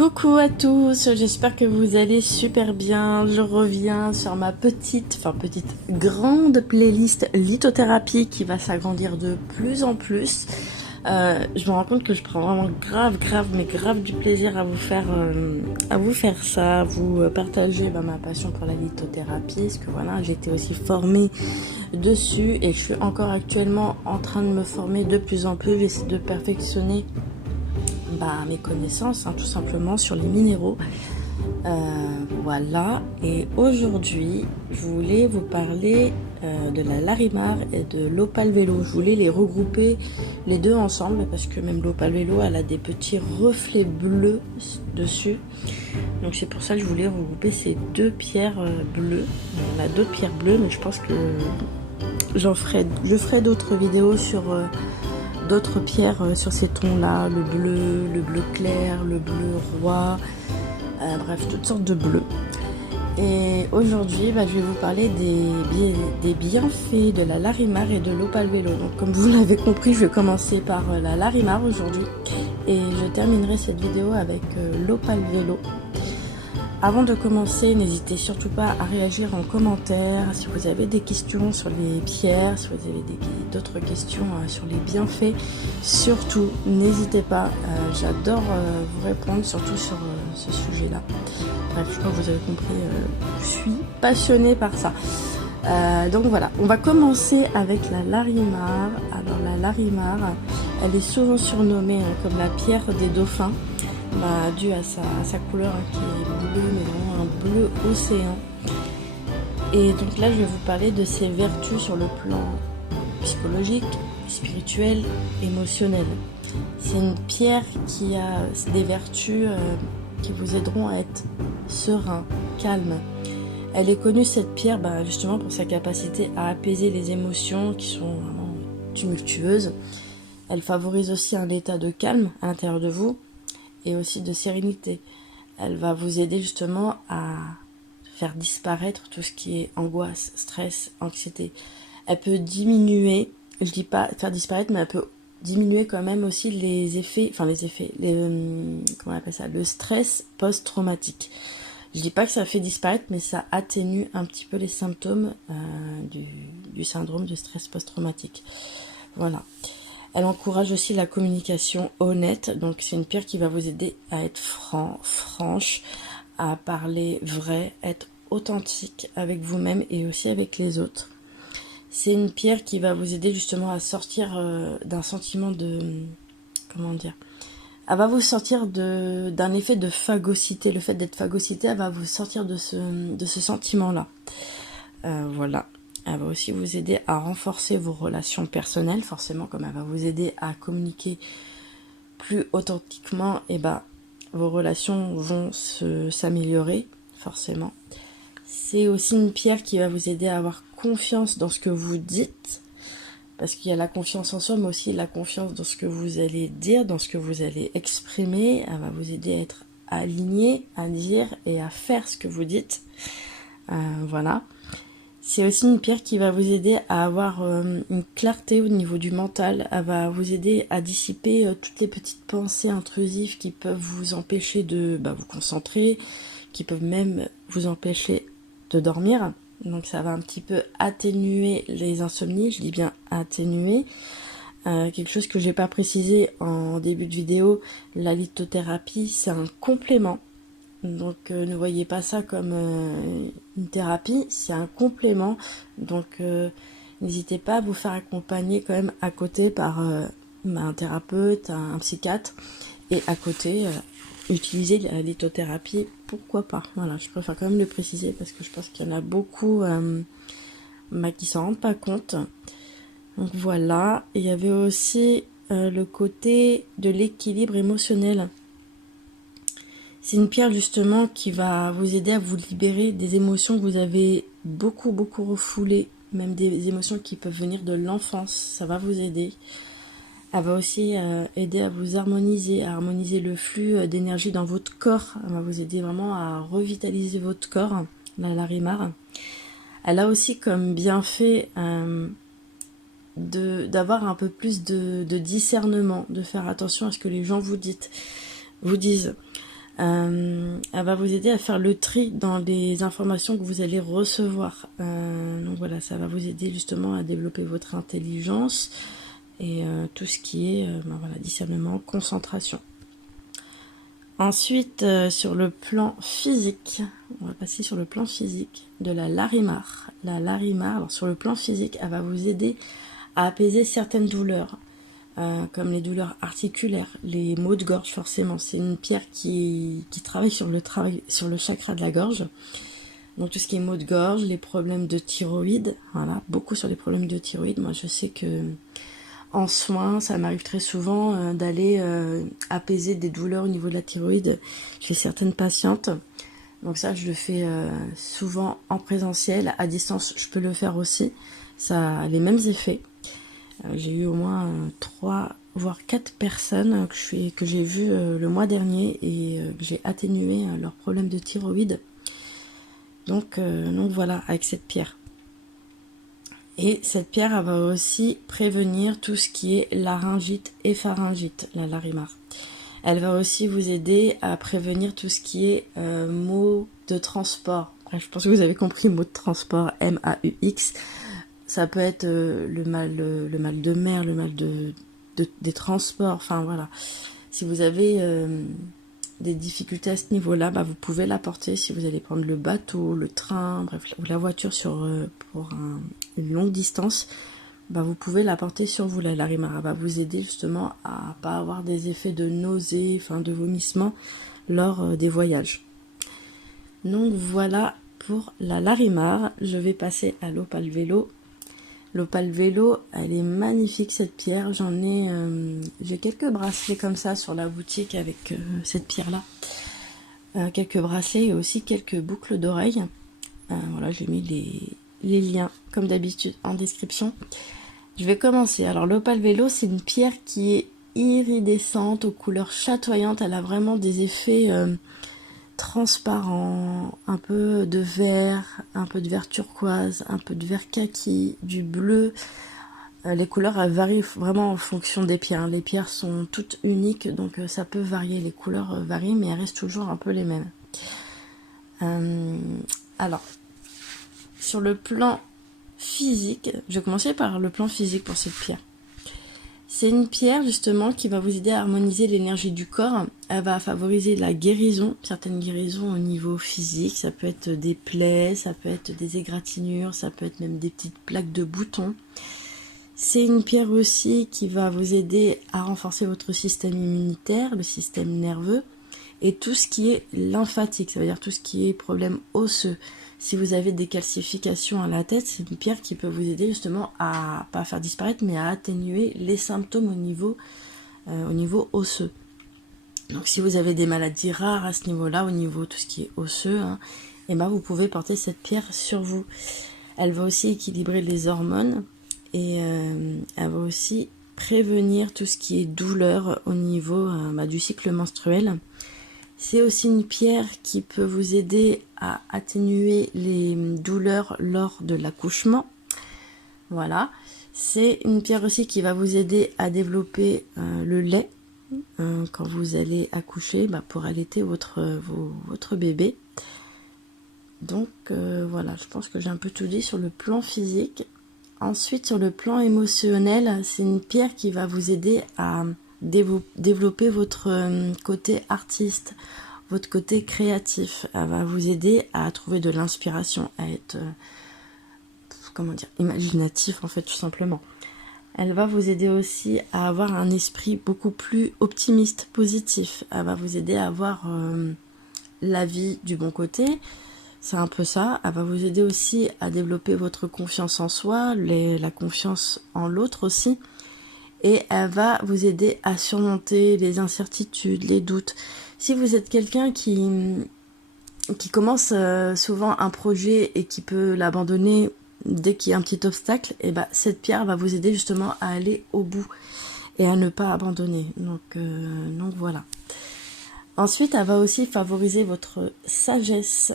Coucou à tous, j'espère que vous allez super bien. Je reviens sur ma grande playlist lithothérapie qui va s'agrandir de plus en plus. Je me rends compte que je prends vraiment grave du plaisir à vous faire ça, à vous partager ma passion pour la lithothérapie, parce que voilà, j'ai été aussi formée dessus et je suis encore actuellement en train de me former de plus en plus. J'essaie de perfectionner mes connaissances, tout simplement sur les minéraux. Voilà, et aujourd'hui je voulais vous parler de la Larimar et de l'Opale Vélo. Je voulais les regrouper les deux ensemble parce que même l'Opale Vélo elle a des petits reflets bleus dessus, donc c'est pour ça que je voulais regrouper ces deux pierres bleues. On a d'autres pierres bleues, mais je pense que je ferai d'autres vidéos sur d'autres pierres sur ces tons là, le bleu clair, le bleu roi, bref, toutes sortes de bleus. Et aujourd'hui je vais vous parler des bienfaits de la Larimar et de l'Opale Vélo. Donc comme vous l'avez compris, je vais commencer par la Larimar aujourd'hui et je terminerai cette vidéo avec l'Opale Vélo. Avant de commencer, n'hésitez surtout pas à réagir en commentaire si vous avez des questions sur les pierres, si vous avez d'autres questions sur les bienfaits. Surtout, n'hésitez pas, j'adore vous répondre, surtout sur ce sujet-là. Bref, je crois que vous avez compris, je suis passionnée par ça. Donc voilà, on va commencer avec la Larimar. Alors la Larimar, elle est souvent surnommée comme la pierre des dauphins. Dû à sa couleur qui est bleue, mais vraiment un bleu océan. Et donc là je vais vous parler de ses vertus sur le plan psychologique, spirituel, émotionnel. C'est une pierre qui a des vertus qui vous aideront à être serein, calme. Elle est connue, cette pierre, justement pour sa capacité à apaiser les émotions qui sont vraiment tumultueuses. Elle favorise aussi un état de calme à l'intérieur de vous et aussi de sérénité. Elle va vous aider justement à faire disparaître tout ce qui est angoisse, stress, anxiété. Elle peut diminuer, je dis pas faire disparaître, mais elle peut diminuer quand même aussi comment on appelle ça, le stress post-traumatique. Je dis pas que ça fait disparaître, mais ça atténue un petit peu les symptômes du syndrome de stress post-traumatique. Voilà. Elle encourage aussi la communication honnête, donc c'est une pierre qui va vous aider à être franche, à parler vrai, être authentique avec vous-même et aussi avec les autres. C'est une pierre qui va vous aider justement à sortir d'un sentiment de... Comment dire ? Elle va vous sortir d'un effet de phagocyté. Le fait d'être phagocyté, elle va vous sortir de ce sentiment-là. Voilà. Elle va aussi vous aider à renforcer vos relations personnelles, forcément, comme elle va vous aider à communiquer plus authentiquement, vos relations vont s'améliorer, forcément. C'est aussi une pierre qui va vous aider à avoir confiance dans ce que vous dites, parce qu'il y a la confiance en soi, mais aussi la confiance dans ce que vous allez dire, dans ce que vous allez exprimer. Elle va vous aider à être aligné, à dire et à faire ce que vous dites. Voilà. C'est aussi une pierre qui va vous aider à avoir une clarté au niveau du mental. Elle va vous aider à dissiper toutes les petites pensées intrusives qui peuvent vous empêcher de vous concentrer, qui peuvent même vous empêcher de dormir. Donc ça va un petit peu atténuer les insomnies, je dis bien atténuer. Quelque chose que je n'ai pas précisé en début de vidéo, la lithothérapie, c'est un complément. Donc ne voyez pas ça comme une thérapie, c'est un complément. Donc n'hésitez pas à vous faire accompagner quand même à côté par un thérapeute, un psychiatre, et à côté utiliser la lithothérapie, pourquoi pas. Voilà, je préfère quand même le préciser parce que je pense qu'il y en a beaucoup qui s'en rendent pas compte. Donc voilà, il y avait aussi le côté de l'équilibre émotionnel. C'est une pierre justement qui va vous aider à vous libérer des émotions que vous avez beaucoup refoulées, même des émotions qui peuvent venir de l'enfance, ça va vous aider. Elle va aussi aider à vous harmoniser, le flux d'énergie dans votre corps. Elle va vous aider vraiment à revitaliser votre corps, la Larimar. Elle a aussi comme bienfait d'avoir un peu plus de discernement, de faire attention à ce que les gens vous disent. Elle va vous aider à faire le tri dans les informations que vous allez recevoir. Donc voilà, ça va vous aider justement à développer votre intelligence et tout ce qui est voilà, discernement, concentration. Ensuite, sur le plan physique, on va passer sur le plan physique de la Larimar. La Larimar, alors sur le plan physique, elle va vous aider à apaiser certaines douleurs, comme les douleurs articulaires, les maux de gorge forcément. C'est une pierre qui travaille sur le chakra de la gorge. Donc tout ce qui est maux de gorge, les problèmes de thyroïde, voilà, beaucoup sur les problèmes de thyroïde. Moi je sais que en soins, ça m'arrive très souvent d'aller apaiser des douleurs au niveau de la thyroïde chez certaines patientes. Donc ça, je le fais souvent en présentiel. À distance, je peux le faire aussi. Ça a les mêmes effets. J'ai eu au moins 3 voire 4 personnes que j'ai vues le mois dernier et que j'ai atténué leurs problèmes de thyroïde. Donc voilà, avec cette pierre. Et cette pierre, elle va aussi prévenir tout ce qui est laryngite et pharyngite, la Larimar. Elle va aussi vous aider à prévenir tout ce qui est maux de transport. Bref, je pense que vous avez compris, maux de transport, M-A-U-X. Ça peut être le mal de mer, le mal des transports, enfin voilà. Si vous avez des difficultés à ce niveau-là, bah, vous pouvez l'apporter si vous allez prendre le bateau, le train, bref, ou la voiture pour une longue distance. Bah, vous pouvez l'apporter sur vous, la Larimar. Elle va vous aider justement à pas avoir des effets de nausée, enfin de vomissement lors des voyages. Donc voilà pour la Larimar. Je vais passer à l'Opale Vélo. L'Opale Vélo, elle est magnifique cette pierre. J'ai quelques bracelets comme ça sur la boutique avec cette pierre-là. Quelques bracelets et aussi quelques boucles d'oreilles. Voilà, j'ai mis les liens comme d'habitude en description. Je vais commencer. Alors l'Opale Vélo, c'est une pierre qui est iridescente, aux couleurs chatoyantes. Elle a vraiment des effets transparents, un peu de vert turquoise, un peu de vert kaki, du bleu. Les couleurs elles varient vraiment en fonction des pierres. Les pierres sont toutes uniques, donc ça peut varier. Les couleurs varient, mais elles restent toujours un peu les mêmes. Alors, sur le plan physique, je vais commencer par le plan physique pour cette pierre. C'est une pierre justement qui va vous aider à harmoniser l'énergie du corps. Elle va favoriser la guérison, certaines guérisons au niveau physique. Ça peut être des plaies, ça peut être des égratignures, ça peut être même des petites plaques de boutons. C'est une pierre aussi qui va vous aider à renforcer votre système immunitaire, le système nerveux et tout ce qui est lymphatique, ça veut dire tout ce qui est problème osseux. Si vous avez des calcifications à la tête, c'est une pierre qui peut vous aider justement à, pas à faire disparaître, mais à atténuer les symptômes au niveau osseux. Donc si vous avez des maladies rares à ce niveau-là, au niveau tout ce qui est osseux, et ben vous pouvez porter cette pierre sur vous. Elle va aussi équilibrer les hormones et elle va aussi prévenir tout ce qui est douleur au niveau du cycle menstruel. C'est aussi une pierre qui peut vous aider à atténuer les douleurs lors de l'accouchement. Voilà. C'est une pierre aussi qui va vous aider à développer le lait quand vous allez accoucher pour allaiter votre bébé. Donc voilà, je pense que j'ai un peu tout dit sur le plan physique. Ensuite, sur le plan émotionnel, c'est une pierre qui va vous aider à développer votre côté artiste, votre côté créatif. Elle va vous aider à trouver de l'inspiration, à être imaginatif en fait, tout simplement. Elle va vous aider aussi à avoir un esprit beaucoup plus optimiste, positif. Elle va vous aider à avoir la vie du bon côté. C'est un peu ça. Elle va vous aider aussi à développer votre confiance en soi, la confiance en l'autre aussi. Et elle va vous aider à surmonter les incertitudes, les doutes. Si vous êtes quelqu'un qui commence souvent un projet et qui peut l'abandonner dès qu'il y a un petit obstacle, et cette pierre va vous aider justement à aller au bout et à ne pas abandonner. Donc voilà. Ensuite, elle va aussi favoriser votre sagesse.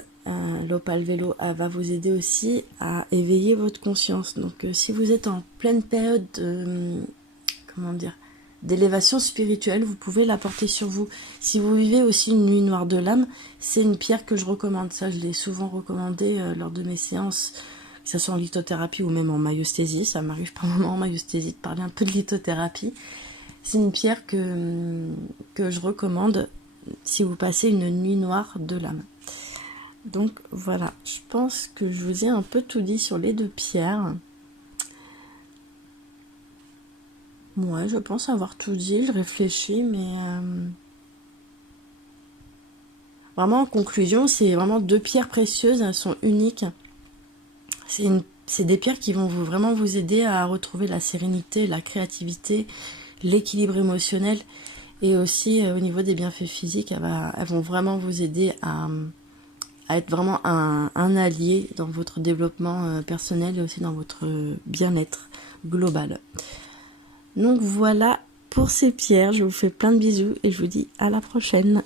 L'Opale Vélo, elle va vous aider aussi à éveiller votre conscience. Donc si vous êtes en pleine période d'élévation spirituelle, vous pouvez la porter sur vous. Si vous vivez aussi une nuit noire de l'âme, c'est une pierre que je recommande. Ça, je l'ai souvent recommandé lors de mes séances, que ce soit en lithothérapie ou même en maïeusthésie. Ça m'arrive par moment en maïeusthésie de parler un peu de lithothérapie. C'est une pierre que je recommande si vous passez une nuit noire de l'âme. Donc voilà, je pense que je vous ai un peu tout dit sur les 2 pierres. Ouais, je pense avoir tout dit, je réfléchis, mais vraiment en conclusion, c'est vraiment 2 pierres précieuses, elles sont uniques. C'est des pierres qui vont vraiment vous aider à retrouver la sérénité, la créativité, l'équilibre émotionnel, et aussi au niveau des bienfaits physiques, elles vont vraiment vous aider à être vraiment un allié dans votre développement personnel et aussi dans votre bien-être global. Donc voilà pour ces pierres, je vous fais plein de bisous et je vous dis à la prochaine.